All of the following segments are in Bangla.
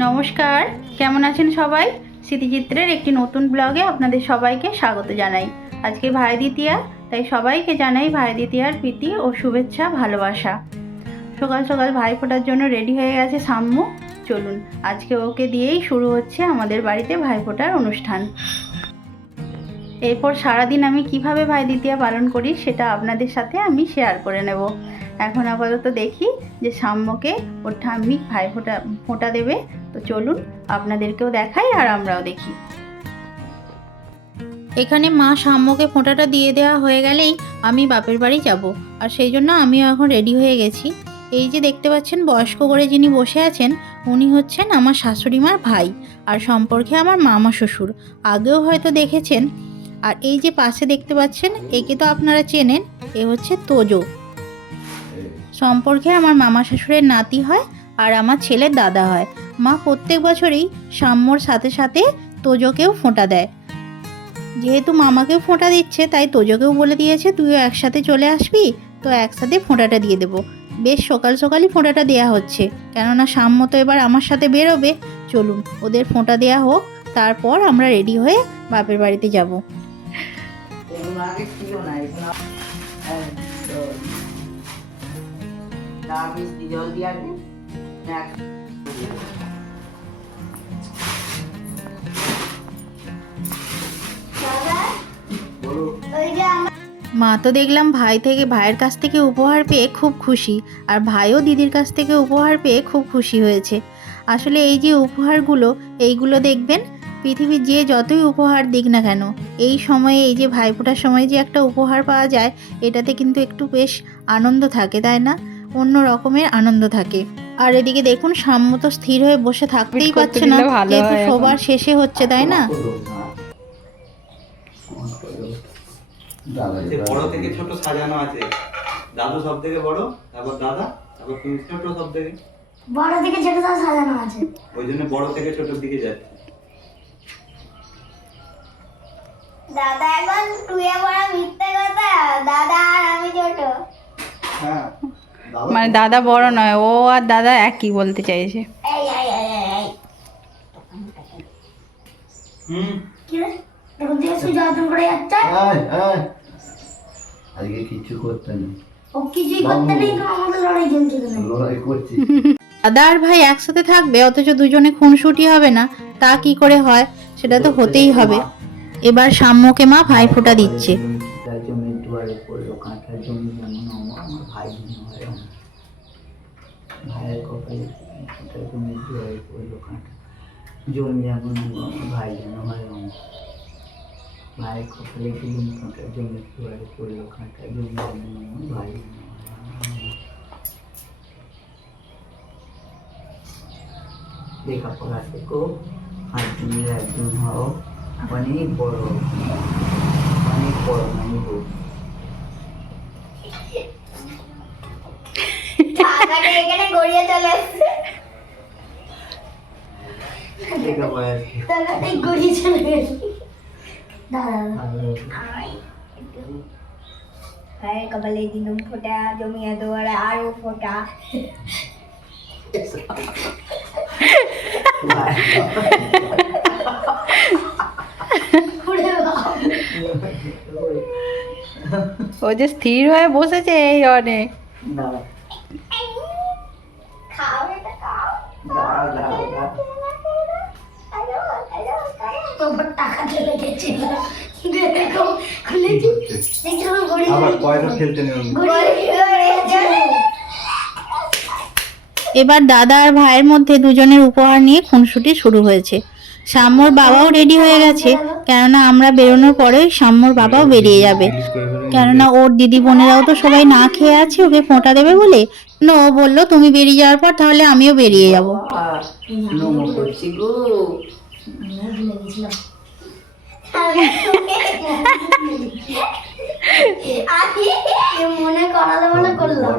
নমস্কার, কেমন আছেন সবাই? স্মৃতিচিত্রের একটি নতুন ব্লগে আপনাদের সবাইকে স্বাগত জানাই। আজকে ভাই দ্বিতীয়া, তাই সবাইকে জানাই ভাই দ্বিতীয়ার প্রীতি ও শুভেচ্ছা, ভালোবাসা। সকাল সকাল ভাই ফোটার জন্য রেডি হয়ে গেছে সাম্য। চলুন, আজকে ওকে দিয়েই শুরু হচ্ছে আমাদের বাড়িতে ভাই ফোটার অনুষ্ঠান। এরপর সারাদিন আমি কিভাবে ভাই দ্বিতীয়া পালন করি সেটা আপনাদের সাথে আমি শেয়ার করে নেব। এখন আপাতত দেখি যে সাম্যকে ওর ঠাম্মি ভাই ফোঁটা দেবে। তো চলুন আপনাদেরকেও দেখাই আর আমরাও দেখি। এখানে মা সাম্যকে ফোঁটাটা দিয়ে দেওয়া হয়ে গেলেই আমি বাপের বাড়ি যাব, আর সেই জন্য আমিও এখন রেডি হয়ে গেছি। এই যে দেখতে পাচ্ছেন বয়স্ক করে যিনি বসে আছেন, উনি হচ্ছেন আমার শাশুড়ি মার ভাই, আর সম্পর্কে আমার মামা শ্বশুর। আগেও হয়তো দেখেছেন। আর এই যে পাশে দেখতে পাচ্ছেন, একে তো আপনারা চেনেন, এ হচ্ছে তোজো। সম্পর্কে আমার মামা শ্বশুরের নাতি হয় আর আমার ছেলের দাদা হয়। মা প্রত্যেক বছরই সাম্যর সাথে সাথে তোজোকেও ফোঁটা দেয়। যেহেতু মামাকেও ফোঁটা দিচ্ছে, তাই তোজোকেও বলে দিয়েছে তুইও একসাথে চলে আসবি, তো একসাথে ফোঁটাটা দিয়ে দেবো। বেশ সকাল সকালই ফোঁটাটা দেওয়া হচ্ছে, কেননা সাম্য তো এবার আমার সাথে বেরোবে। চলুন ওদের ফোঁটা দেওয়া হোক, তারপর আমরা রেডি হয়ে বাপের বাড়িতে যাব। মা তো দেখলাম ভাইয়ের কাছ থেকে উপহার পেয়ে খুব খুশি, আর ভাইও দিদির কাছ থেকে উপহার পেয়ে খুব খুশি হয়েছে। আসলে এই যে উপহারগুলো, এইগুলো দেখবেন পৃথিবীর যে যতই উপহার দিক না কেন, এই সময়ে এই যে ভাইফোঁটার সময় যে একটা উপহার পাওয়া যায়, এটাতে কিন্তু একটু বেশ আনন্দ থাকে, তাই না? অন্য রকমের আনন্দ থাকে। আর এদিকে দেখুন সাম্য তো স্থির হয়ে বসে থাকতেই পারছে না, যেহেতু সবার শেষে হচ্ছে, তাই না? বড় থেকে ছোট সাজানো আছে। দাদু সব থেকে বড়, তারপর দাদা, তারপর তুমি ছোট সব থেকে। বড় থেকে ছোট সব সাজানো আছে, ওই জন্য বড় থেকে ছোটর দিকে যাচ্ছে। দাদা এখন টুয়ে বড় মিথ্যে কথা, দাদা আর আমি ছোট। হ্যাঁ, মানে দাদা বড় নয়, ও আর দাদা একই বলতে চাইছে। এই এই এই এই কি রে, দেখুন দেখো যত্ন করে যাচ্ছে। আজকে কিছু করতে নেই, ও কিছুই করতে নেই, তো আমাদের লড়াই চলছে কেন? লড়াই করছি। দাদা আর ভাই একসাথে থাকবে, অথচ দুজনে খুনসুটি হবে না, তা কি করে হয়? সেটা তো হতেই হবে। এবার সাম্যকে মা ভাই ফোঁটা দিচ্ছে। তার জন্য দুয়ারে পড়লো কাঁঠার জমি, যেমন আমার ভাই মনে হয় আমার ভাইয়ের কপালে তার জন্য দুয়ারে পড়লো কাঁঠা জমি, যেমন আমার ভাই যেন হয় আমার ভাইয়ের কপালে দিলুম কাঁঠার জমি, দুয়ারে পড়লো কাঁঠা জমি, যেমন আমার ভাই যেন হয় আমার। লেখাপড়া শেখো, আর তুমি একজন হও, অনেক বড় মানে হোক। টাকাটা এখানে গড়িয়ে চলে আসছে, লেখাপড়া টাকাটাই গড়িয়ে চলে গেছে। দাদা ভাইয়ের কপালে দিলুম ফোঁটা, জমিয়ে দোয়ারে আরো ফোঁটা। ও যে স্থির হয়ে বসেছে এই অনেক। না খাও এটা খাও, দাঁড়াও দাঁড়াও দাঁড়াও, তোমার টাকা চলে গেছিল, দেখো খুলেছি, দেখো গড়িয়ে আবার পয়সা ফেলতে নেই। এবার দাদা আর ভাইয়ের মধ্যে দুজনের উপহার নিয়ে খুনসুটি শুরু হয়েছে। সাম্যর বাবাও রেডি হয়ে গেছে, কেননা আমরা বেরোনোর পরেই সাম্যর বাবাও বেরিয়ে যাবে, কেননা ওর দিদি বোনেরাও তো সবাই না খেয়ে আছে ওকে ফোঁটা দেবে বলে। ও বললো তুমি বেরিয়ে যাওয়ার পর তাহলে আমিও বেরিয়ে যাব। নমো করছি গো। মনে করালে মনে করলাম।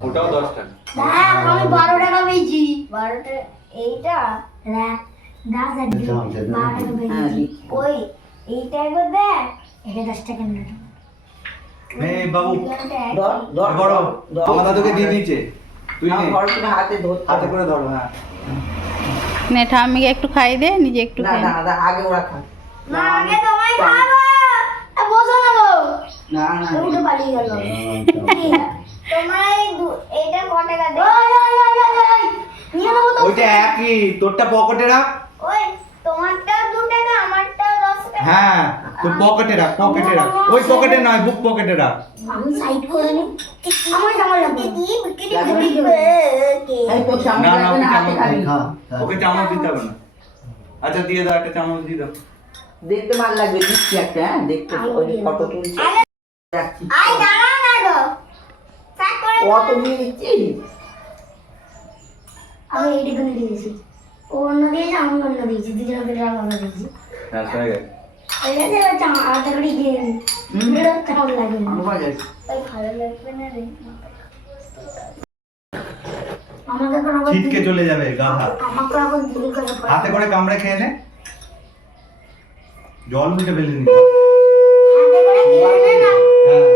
ওটাও 10 টাকা। হ্যাঁ আমি 12 টাকা পেয়েছি। 12 টাকা এইটা দেখ, দাও দেখ 12 টাকা পেয়েছি। ওই এইটা গো দেখ, এটা 10 টাকা নোট। এই বাবু ধর বড় আমার দাদুকে দিয়ে দিয়েছে, তুই নে। হাতে ধর, হাতে করে ধরো। হ্যাঁ নে ঠাম্মিকে একটু খাইয়ে দে, নিজে একটু না খেয়ে না নে। না, আগে ওরা খাক। মা আগে তোমায় খাবো। বসো না গো। না না উঠে পালিয়ে গেল। তোমার এইটা ক টাকা দে? নিয়ে নেবো তো। ওইটা একই, তোরটা পকেটে রাখ। ওই তোমারটা 2 টাকা, আমারটা 10 টাকা। হ্যাঁ, তোর পকেটে রাখ, পকেটে রাখ। ওই পকেটে নয়, বুক পকেটে রাখ। আমি সাইড করে নি। আমার জামা লাগবে। এই তোর চামচ না না, লাগবে ওকে না, হাতে চামচ খাবি। ওকে চামচ দিতে হবে না। আচ্ছা দিয়ে দাও, একটা চামচ দিয়ে দাও। দেখতে ভালো লাগবে, দিচ্ছি একটা। হ্যাঁ দেখতে, ওই ফটো তুলছি যাচ্ছি। আই দাঁড়াও না গো। সাইড করে কত দিয়ে দিচ্ছি? আমি এইটুকুনি দিয়েছি। ও অন্য দিয়েছে, আমি অন্য দিয়েছি। দুজনকে অন্য দিয়েছি। হ্যাঁ, হয়ে গেছে। এই যে চামচ আটা করে দিয়ে দিন। এটা কেমন লাগে না? আমার কাছে। ওই ভালো লাগবে না রে। আমাকে এখন আবার ছিটকে চলে যাবে গাধা। আমাকে এখন দিলি করে পড়া। হাতে করে কামড়ে খেয়ে নে। জল মুখে ফেলে নি। হাতে করে খেয়ে নে না। হ্যাঁ,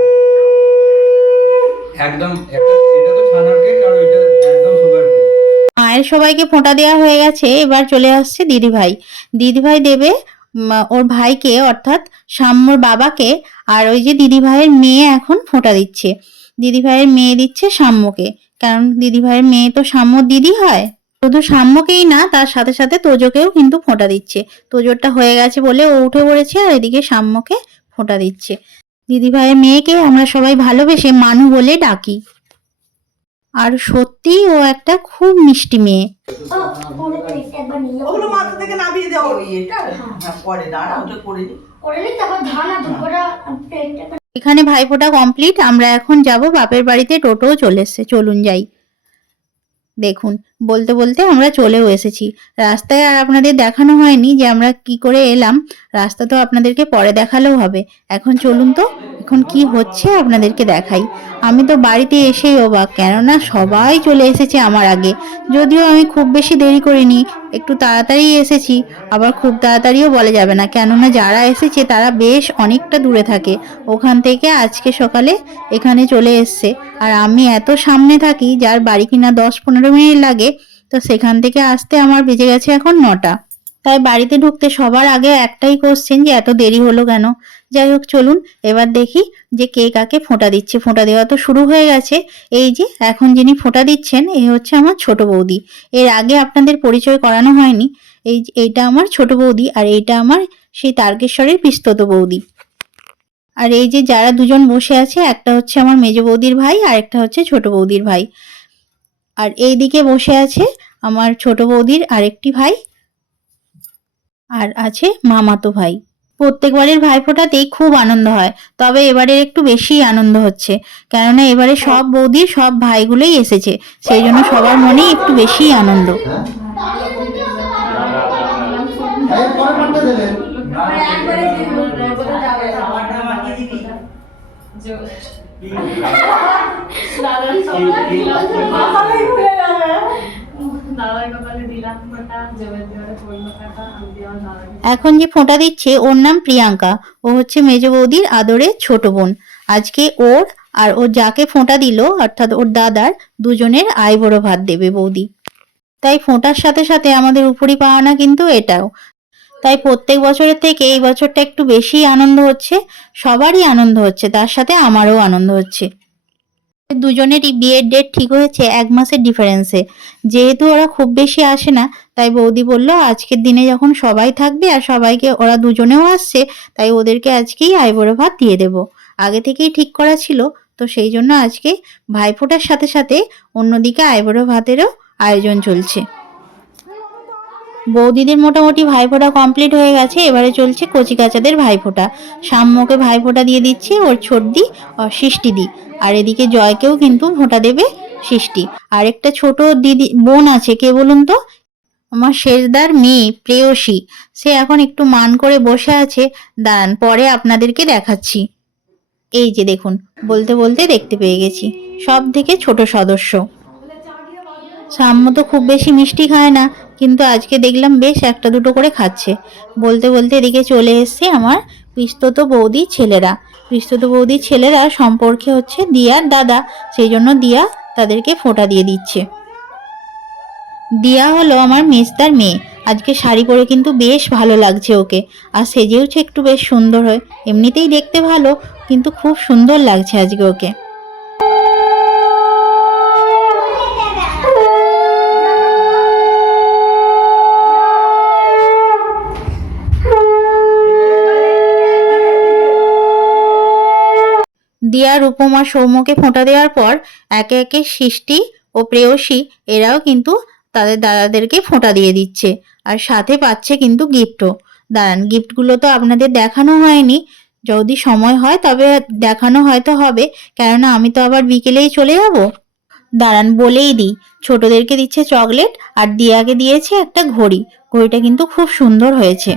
একদম একটা, এটা তো ছানার কেক আর ওইটা একদম সুগার কেক। মায়ের সবাইকে ফোঁটা দেওয়া হয়ে গেছে, এবার চলে আসছে দিদিভাই। দিদিভাই দেবে ওর ভাইকে, অর্থাৎ সাম্যর বাবাকে। আর ওই যে দিদিভাইয়ের মেয়ে এখন ফোঁটা দিচ্ছে, দিদিভাইয়ের মেয়ে দিচ্ছে সাম্যকে, কারণ দিদিভাইয়ের মেয়ে তো সাম্যর দিদি হয়। শুধু সাম্যকেই না, তার সাথে সাথে তোজোকেও কিন্তু ফোঁটা দিচ্ছে। তোজোরটা হয়ে গেছে বলে ও উঠে পড়েছে, আর এদিকে সাম্যকে ফোঁটা দিচ্ছে। দিদিভাইয়ের মেয়েকে আমরা সবাই ভালোবেসে মানু বলে ডাকি। আর সত্যি ও একটা খুব মিষ্টি মেয়ে। ও ফোনে তো একবার নিয়ে ওগুলো মাথা থেকে নামিয়ে দাও। ওই এটা হ্যাঁ, পরে দাঁড়া, ওটা করে নি। করে নি, তারপর ধানা দুপুরা প্লেটটা। এখানে ভাইফোঁটা কমপ্লিট। আমরা এখন যাব বাপের বাড়িতে, টোটোও চলে এসছে, চলুন যাই। দেখুন, বলতে বলতে আমরা চলেও এসেছি। রাস্তায় আর আপনাদের দেখানো হয়নি যে আমরা কি করে এলাম, রাস্তা তো আপনাদেরকে পরে দেখালেও হবে। এখন চলুন তো, এখন কি হচ্ছে আপনাদেরকে দেখাই। আমি তো বাড়িতে এসেই অবাক, কেননা সবাই চলে এসেছে আমার আগে। যদিও আমি খুব বেশি দেরি করিনি, একটু তাড়াতাড়ি এসেছি। আবার খুব তাড়াতাড়িও বলা যাবে না, কেননা যারা এসেছে তারা বেশ অনেকটা দূরে থাকে। ওখান থেকে আজকে সকালে এখানে চলে এসছে। আর আমি এত সামনে থাকি, যার বাড়ি কিনা 10-15 মিনিট লাগে, তো সেখান থেকে আসতে আমার বেজে গেছে এখন 9টা। তাই বাড়িতে ঢুকতে সবার আগে একটাই কোশ্চেন যে এত দেরি হলো কেন। যাই হোক, চলুন এবার দেখি যে কে কাকে ফোঁটা দিচ্ছে। ফোঁটা দেওয়া তো শুরু হয়ে গেছে। এই যে এখন যিনি ফোঁটা দিচ্ছেন, এই হচ্ছে আমার ছোট বৌদি। এর আগে আপনাদের পরিচয় করানো হয়নি। এইটা আমার ছোট বৌদি, আর এইটা আমার সেই তারকেশ্বরের পিস্তত বৌদি। আর এই যে যারা দুজন বসে আছে, একটা হচ্ছে আমার মেজ বৌদির ভাই, আর একটা হচ্ছে ছোট বৌদির ভাই। আর এই দিকে বসে আছে আমার ছোট বৌদির আরেকটি ভাই, আর আছে মামাতো ভাই। প্রত্যেকবারের ভাইফোঁটাতেই খুব আনন্দ হয়, তবে এবারে একটু বেশি আনন্দ হচ্ছে, কেননা এবারে সব বৌদির সব ভাইগুলোই এসেছে, সেই জন্য সবার মনেই একটু বেশি আনন্দ। এখন যে ফোঁটা দিচ্ছে ওর নাম প্রিয়াঙ্কা। ও হচ্ছে মেজ বৌদির আদরের ছোট বোন। আজকে ওর আর ওর যাকে ফোঁটা দিল, অর্থাৎ ওর দাদার, দুজনের আইবুড়ো ভাত দেবে বৌদি। তাই ফোঁটার সাথে সাথে আমাদের উপরি পাওনা কিন্তু এটাও। তাই প্রত্যেক বছরের থেকে এই বছরটা একটু বেশি আনন্দ হচ্ছে, সবারই আনন্দ হচ্ছে, তার সাথে আমারও আনন্দ হচ্ছে। দুজনেরই বিয়ের ডেট ঠিক হয়েছে 1 মাসের ডিফারেন্সে। যেহেতু ওরা খুব বেশি আসে না, তাই বৌদি বলল আজকের দিনে যখন সবাই থাকবে আর সবাইকে, ওরা দুজনেও আসছে, তাই ওদেরকে আজকেই আইবুড়ো ভাত দিয়ে দেব। আগে থেকেই ঠিক করা ছিল, তো সেই জন্য আজকে ভাইফোঁটার সাথে সাথে অন্যদিকে আইবুড়ো ভাতেরও আয়োজন চলছে। বৌদিদের মোটামুটি ভাইফোঁটা কমপ্লিট হয়ে গেছে, এবারে চলছে কচিকাচাদের ভাইফোঁটা। সাম্যকে ভাইফোঁটা দিয়ে দিচ্ছে ওর ছোটদি সৃষ্টিদি, আর এদিকে জয়কেও কিন্তু ফোঁটা দেবে সৃষ্টি। আর একটা ছোট দিদি বোন আছে, কে বলুন তো, আমার শেষদার মেয়ে প্রেয়সী। সে এখন একটু মান করে বসে আছে, দাঁড়ান পরে আপনাদেরকে দেখাচ্ছি। এই যে দেখুন, বলতে বলতে দেখতে পেয়ে গেছি সব থেকে ছোট সদস্য। সাম্য তো খুব বেশি মিষ্টি খায় না, কিন্তু আজকে দেখলাম বেশ 1-2 করে খাচ্ছে। বলতে বলতে এদিকে চলে এসছে আমার পিস্তত বৌদির ছেলেরা। পিস্তত বৌদির ছেলেরা সম্পর্কে হচ্ছে দিয়ার দাদা, সেই জন্য দিয়া তাদেরকে ফোঁটা দিয়ে দিচ্ছে। দিয়া হলো আমার মেজদার মেয়ে। আজকে শাড়ি পরে কিন্তু বেশ ভালো লাগছে ওকে, আর সেজেওছে একটু বেশ সুন্দর হয়। এমনিতেই দেখতে ভালো, কিন্তু খুব সুন্দর লাগছে আজকে ওকে। দিয়া, রূপমা, সৌম্যকে ফোঁটা দেওয়ার পর একে একে সৃষ্টি ও প্রেয়সী এরাও কিন্তু তাদের দাদাদেরকে ফোঁটা দিয়ে দিচ্ছে, আর সাথে পাচ্ছে কিন্তু গিফটও। দাঁড়ান, গিফটগুলো তো আপনাদের দেখানো হয়নি, যদি সময় হয় তবে দেখানো হয়তো হবে, কেননা আমি তো আবার বিকেলেই চলে যাব। দাঁড়ান বলেই দিই, ছোটদেরকে দিচ্ছে চকলেট, আর দিয়াকে দিয়েছে একটা ঘড়ি। ঘড়িটা কিন্তু খুব সুন্দর হয়েছে।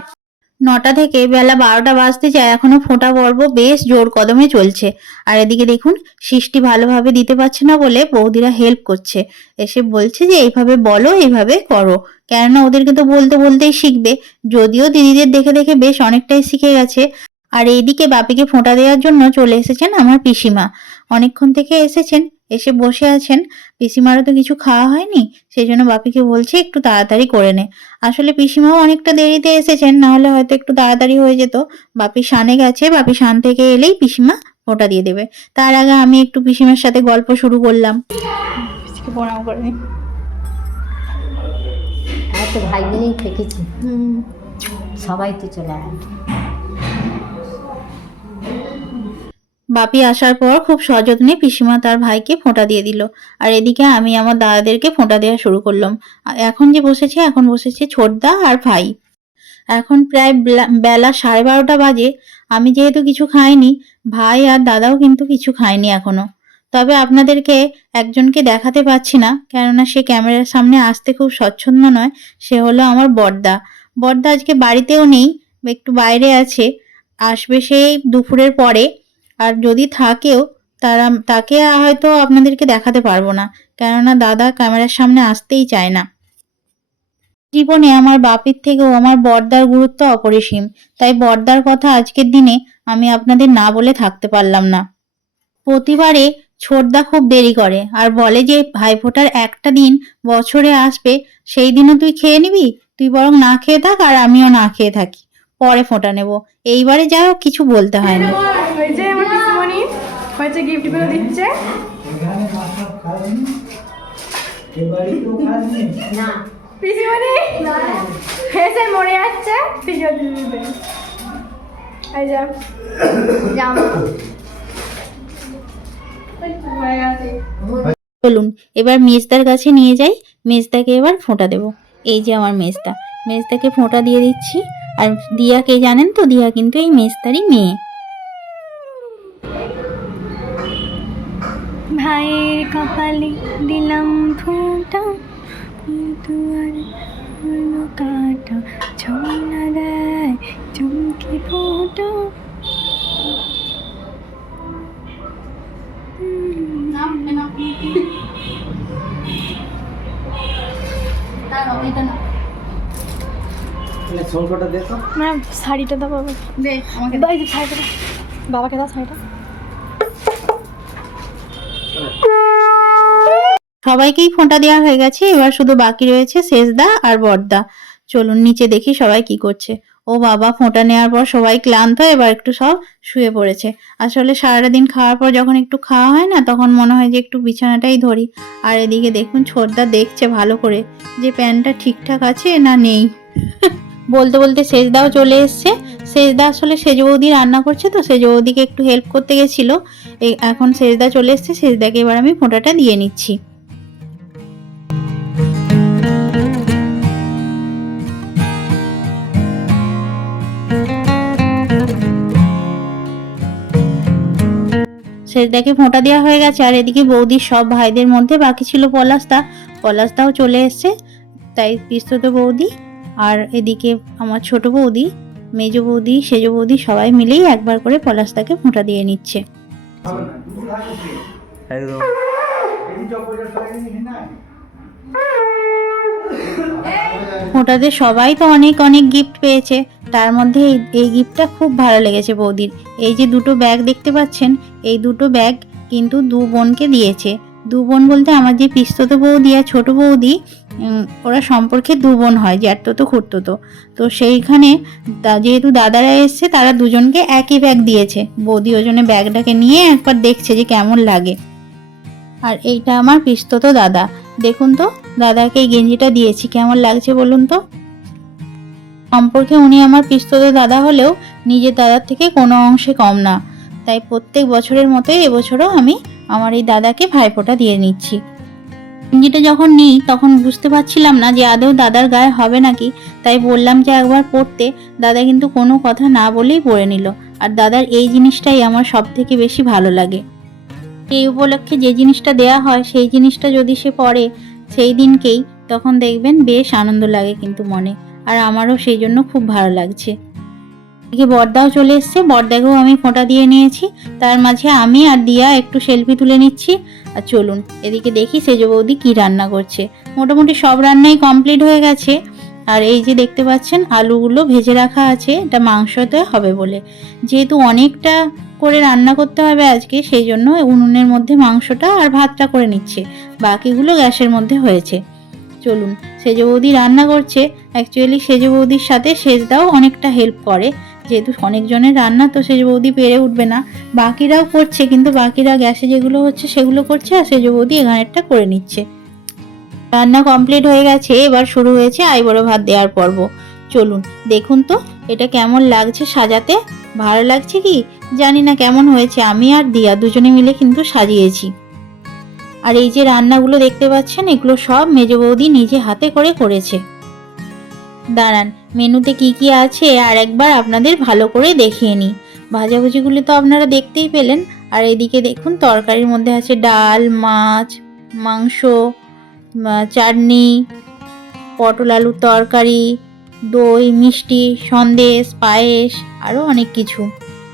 9টা থেকে বেলা 12টা বাজতে যায়, এখনো ফোঁটা পর্ব বেশ জোর কদমে চলছে। আর এদিকে দেখুন, সৃষ্টি ভালোভাবে দিতে পারছে না বলে বৌদিরা হেল্প করছে, এসে বলছে যে এইভাবে বলো, এইভাবে করো, কেননা ওদেরকে তো বলতে বলতেই শিখবে। যদিও দিদিদের দেখে দেখে বেশ অনেকটাই শিখে গেছে। আর এইদিকে বাপিকে ফোঁটা দেওয়ার জন্য চলে এসেছেন আমার পিসিমা। অনেকক্ষণ থেকে এসেছেন, এসে বসে আছেন। পিসিমারও তো কিছু খাওয়া হয়নি, সেই জন্য বাপিকে বলছে একটু তাড়াতাড়ি করে নে। আসলে পিসিমাও অনেকটা দেরিতে এসেছেন, না হলে হয়তো একটু তাড়াতাড়ি হয়ে যেত। বাপি শানে গেছে, বাপি শান থেকে এলেই পিসিমা ফোঁটা দিয়ে দেবে। তার আগে আমি একটু পিসিমার সাথে গল্প শুরু করলাম। প্রণাম করে নি। তো ভাই বোনেই থেকেছি, সবাই তো চলে আসে। বাপি আসার পর খুব সযত্নে পিসিমা তার ভাইকে ফোঁটা দিয়ে দিল, আর এদিকে আমি আমার দাদাদেরকে ফোঁটা দেওয়া শুরু করলাম। আর এখন যে বসেছে, এখন বসেছে ছোটদা আর ভাই। এখন প্রায় বেলা 12:30 বাজে। আমি যেহেতু কিছু খাইনি, ভাই আর দাদাও কিন্তু কিছু খায়নি এখনো। তবে আপনাদেরকে একজনকে দেখাতে পাচ্ছি না, কেননা সে ক্যামেরার সামনে আসতে খুব স্বচ্ছন্দ নয়। সে হলো আমার বড়দা। বড়দা আজকে বাড়িতেও নেই, একটু বাইরে আছে, আসবে সেই দুপুরের পরে। আর যদি থাকেও, তাকে হয়তো আপনাদেরকে দেখাতে পারবো না, কেননা দাদা ক্যামেরার সামনে আসতেই চায় না। জীবনে আমার বাপির থেকেও আমার বড়দার গুরুত্ব অপরিসীম, তাই বড়দার কথা আজকের দিনে আমি আপনাদের না বলে থাকতে পারলাম না। প্রতিবারে ছোটদা খুব দেরি করে, আর বলে যে ভাইফোঁটার একটা দিন বছরে আসবে, সেই দিনও তুই খেয়ে নিবি, তুই বরং না খেয়ে থাক আর আমিও না খেয়ে থাকি, পরে ফোঁটা নেব। এইবারে যাই হোক, কিছু বলতে হয়নি। ওই যে আমার পিসিমণি হয়েছে গিফটগুলো দিচ্ছে। না পিসিমণি হেসে মরে যাচ্ছে, পিসিও দিতে এই যে জামা হয়ে গেছে। চলুন এবার মেজদার কাছে নিয়ে যাই, মেজদাকে এবার ফোঁটা দেব। এই যে আমার মেজদা, মেজদাকে ফোঁটা দিয়ে দিচ্ছি। আর দিয়াকে জানেন তো, দিয়া কিন্তু এই মেজদারই মেয়ে। ভাইয়ের কপালে দিলাম ফোঁটা, দুয়ারে হলো কাটা, ঝোলা দেয় চুমকি ফোঁটা। ছোটটা দে তো। না শাড়িটা দাও বাবা, দে আমাকে দাও, এই যে শাড়িটা দাও, বাবাকে দাও শাড়িটা। সবাইকেই ফোঁটা দেওয়া হয়ে গেছে, এবার শুধু বাকি রয়েছে শেষদা আর বড়দা। চলুন নিচে দেখি সবাই কি করছে। ও বাবা, ফোঁটা নেওয়ার পর সবাই ক্লান্ত, এবার একটু সব শুয়ে পড়েছে। আসলে সারাটা দিন খাওয়ার পর যখন একটু খাওয়া হয় না, তখন মনে হয় যে একটু বিছানাটাই ধরি। আর এদিকে দেখুন, ছোটদা দেখছে ভালো করে যে প্যান্টটা ঠিকঠাক আছে না নেই। বলতে বলতে শেষদাও চলে এসছে। শেষদা আসলে সেজ বৌদি রান্না করছে, তো সেজ বৌদিকে একটু হেল্প করতে গেছিল। এখন শেষদা চলে এসছে, শেষদাকে এবার আমি ফোঁটাটা দিয়ে নিচ্ছি। শেষদাকে ফোঁটা দেওয়া হয়ে গেছে। আর এদিকে বৌদির সব ভাইদের মধ্যে বাকি ছিল পলাশদা। পলাশদাও চলে এসছে, তাই পিস্তত বৌদি আর এদিকে আমার ছোট বৌদি, মেজ বৌদি, সেজ বৌদি সবাই মিলেই একবার করে পলাশদাকে ফোঁটা দিয়ে নিচ্ছে। ফোঁটাতে সবাই তো অনেক অনেক গিফট পেয়েছে, তার মধ্যে এই গিফটটা খুব ভালো লেগেছে বৌদির। এই যে দুটো ব্যাগ দেখতে পাচ্ছেন, এই দুটো ব্যাগ কিন্তু দু বোনকে দিয়েছে। দু বোন বলতে আমার যে পিস্তত বৌদি আর ছোট বৌদি, ওরা সম্পর্কে দু বোন হয়, জ্যাঠতো খুড়তো। তো সেইখানে যেহেতু দাদারা এসছে, তারা দুজনকে একই ব্যাগ দিয়েছে। বৌদি ওই জন্য ব্যাগটাকে নিয়ে একবার দেখছে যে কেমন লাগে। আর এইটা আমার পিস্তত দাদা, দেখুন তো দাদাকে এই গেঞ্জিটা দিয়েছি, কেমন লাগছে বলুন তো। সম্পর্কে উনি আমার পিস্তত দাদা হলেও নিজের দাদার থেকে কোনো অংশে কম না। তাই প্রত্যেক বছরের মতোই এবছরও আমি আমার এই দাদাকে ভাইফোঁটা দিয়ে নিচ্ছি। গেঞ্জিটা যখন নিই তখন বুঝতে পারছিলাম না যে আদৌ দাদার গায়ে হবে নাকি, তাই বললাম যে একবার পরতে। দাদা কিন্তু কোনো কথা না বলেই পরে নিল। আর দাদার এই জিনিসটাই আমার সব থেকে বেশি ভালো লাগে। এই উপলক্ষে যে জিনিসটা দেয়া হয় সেই জিনিসটা যদি সে পরে সেই দিনকেই, তখন দেখবেন বেশ আনন্দ লাগে কিন্তু মনে। আর আমারও সেই জন্য খুব ভালো লাগছে। এদিকে বড়দাও চলে এসছে, বড়দাকেও আমি ফোঁটা দিয়ে নিয়েছি। তার মাঝে আমি আর দিয়া একটু সেলফি তুলে নিচ্ছি। আর চলুন এদিকে দেখি সেজ বৌদি কি রান্না করছে। মোটামুটি সব রান্নাই কমপ্লিট হয়ে গেছে। আর এই যে দেখতে পাচ্ছেন আলুগুলো ভেজে রাখা আছে, এটা মাংসতে হবে বলে। যেহেতু অনেকটা করে রান্না করতে হবে আজকে, সেই জন্য উনুনের মধ্যে মাংসটা আর ভাতটা করে নিচ্ছে, বাকিগুলো গ্যাসের মধ্যে হয়েছে। চলুন, সেজ বৌদি রান্না করছে। অ্যাকচুয়ালি সেজ বৌদির সাথে সেজদাও অনেকটা হেল্প করে, যেহেতু অনেকজনের রান্না তো সেজ বৌদি পেরে উঠবে না। বাকিরাও করছে, কিন্তু বাকিরা গ্যাসে যেগুলো হচ্ছে সেগুলো করছে, আর সেজ বৌদি এখানেরটা করে নিচ্ছে। রান্না কমপ্লিট হয়ে গেছে, এবার শুরু হয়েছে আইবুড়ো ভাত দেওয়ার পর্ব। চলুন দেখুন তো এটা কেমন লাগছে সাজাতে। ভালো লাগছে কি জানি না কেমন হয়েছে, আমি আর দিয়া দুজনে মিলে কিন্তু সাজিয়েছি। আর এই যে রান্নাগুলো দেখতে পাচ্ছেন, এগুলো সব মেজ বৌদি নিজে হাতে করে করেছে। দাঁড়ান, মেনুতে কি কি আছে আর একবার আপনাদের ভালো করে দেখিয়ে নিই। ভাজাভুজিগুলি তো আপনারা দেখতেই পেলেন। আর এদিকে দেখুন তরকারির মধ্যে আছে ডাল, মাছ, মাংস, চাটনি, পটল আলুর তরকারি, দই, মিষ্টি, সন্দেশ, পায়েস, আরও অনেক কিছু।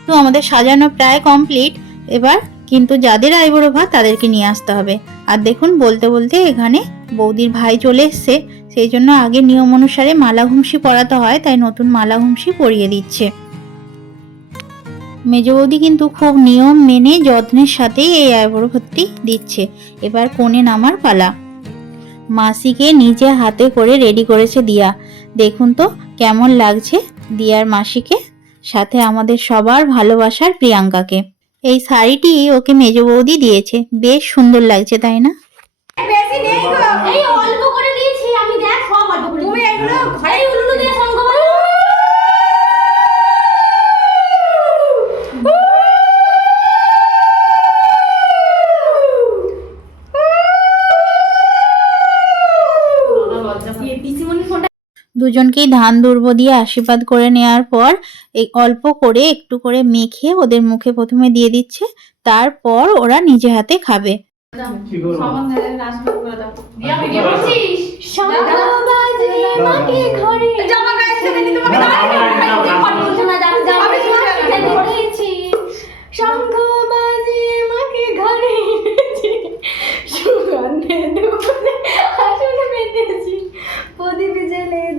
তো আমাদের সাজানো প্রায় কমপ্লিট। এবার কিন্তু যাদের আইবুড়ো ভাত তাদেরকে নিয়ে আসতে হবে। আর দেখুন বলতে বলতে এখানে বৌদির ভাই চলে এসছে, সেই জন্য আগে নিয়ম অনুসারে মালা ঘুমসি পরাতে হয়, তাই নতুন মালা ঘুমসি পরিয়ে দিচ্ছে। মেজ বৌদি কিন্তু খুব নিয়ম মেনে যত্নের সাথেই এই আইবুড়ো ভাতটি দিচ্ছে। এবার কোণে নামার পালা। মাসিকে নিজে হাতে করে রেডি করেছে দিয়া। দেখুন তো কেমন লাগছে দিয়ার মাসিকে, সাথে আমাদের সবার ভালোবাসার প্রিয়াঙ্কাকে। এই শাড়িটি ওকে মেজ বৌদি দিয়েছে, বেশ সুন্দর লাগছে তাই না? বেশি নেই গো, এই অল্প করে দিয়েছি আমি, দেখ সব অল্প করে। তুমি এগুলো ঘরেই উলুলু দিয়ে সঙ্গ করো। দুজনকেই ধান দুর্ব দিয়ে আশীর্বাদ করে নেওয়ার পর এই অল্প করে একটু করে মেখে ওদের মুখে প্রথমে দিয়ে দিচ্ছে, তারপর ওরা নিজে হাতে খাবে।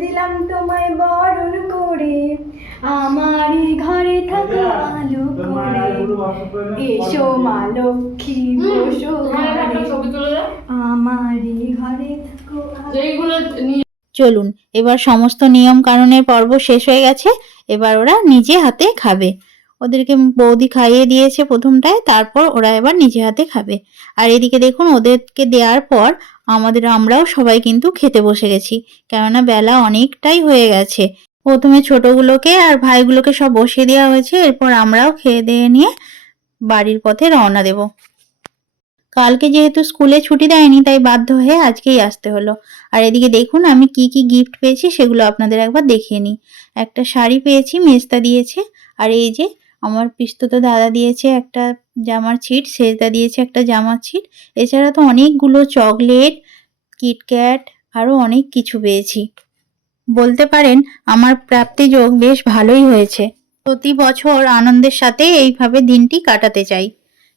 দিলাম তোমায় বরণ করে, আমারই ঘরে থাকা আলো করে, এসো মা লক্ষ্মী বসো ঘরে, আমারই ঘরে থাকো। চলুন এবার সমস্ত নিয়ম কানুনের পর্ব শেষ হয়ে গেছে, এবার ওরা নিজে হাতে খাবে। ওদেরকে বৌদি খাইয়ে দিয়েছে প্রথমটায়, তারপর ওরা এবার নিজে হাতে খাবে। আর এদিকে দেখুন ওদেরকে দেওয়ার পর আমরাও সবাই কিন্তু খেতে বসে গেছি, কেননা বেলা অনেকটাই হয়ে গেছে। প্রথমে ছোটগুলোকে আর ভাইগুলোকে সব বসিয়ে দেওয়া হয়েছে, এরপর আমরাও খেয়ে দিয়ে নিয়ে বাড়ির পথে রওনা দেব। কালকে যেহেতু স্কুলে ছুটি দেয়নি, তাই বাধ্য হয়ে আজকেই আসতে হলো। আর এদিকে দেখুন আমি কি কি গিফট পেয়েছি সেগুলো আপনাদের একবার দেখিয়ে নিই। একটা শাড়ি পেয়েছি, মেজদা দিয়েছে। আর এই যে আমার পিস্তত দাদা দিয়েছে একটা জামার ছিট, সেজদা দিয়েছে একটা জামার ছিট। এছাড়া তো অনেকগুলো চকলেট, কিটক্যাট, আরও অনেক কিছু পেয়েছি। বলতে পারেন আমার প্রাপ্তিযোগ বেশ ভালোই হয়েছে। প্রতি বছর আনন্দের সাথে এইভাবে দিনটি কাটাতে চাই।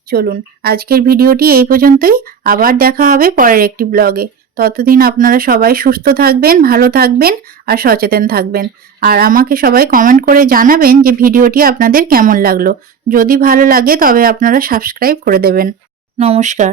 চলুন আজকের ভিডিওটি এই পর্যন্তই, আবার দেখা হবে পরের একটি ব্লগে। ততদিন আপনারা সবাই সুস্থ থাকবেন, ভালো থাকবেন আর সচেতন থাকবেন। আর আমাকে সবাই কমেন্ট করে জানাবেন যে ভিডিওটি আপনাদের কেমন লাগলো। যদি ভালো লাগে তবে আপনারা সাবস্ক্রাইব করে দেবেন। নমস্কার।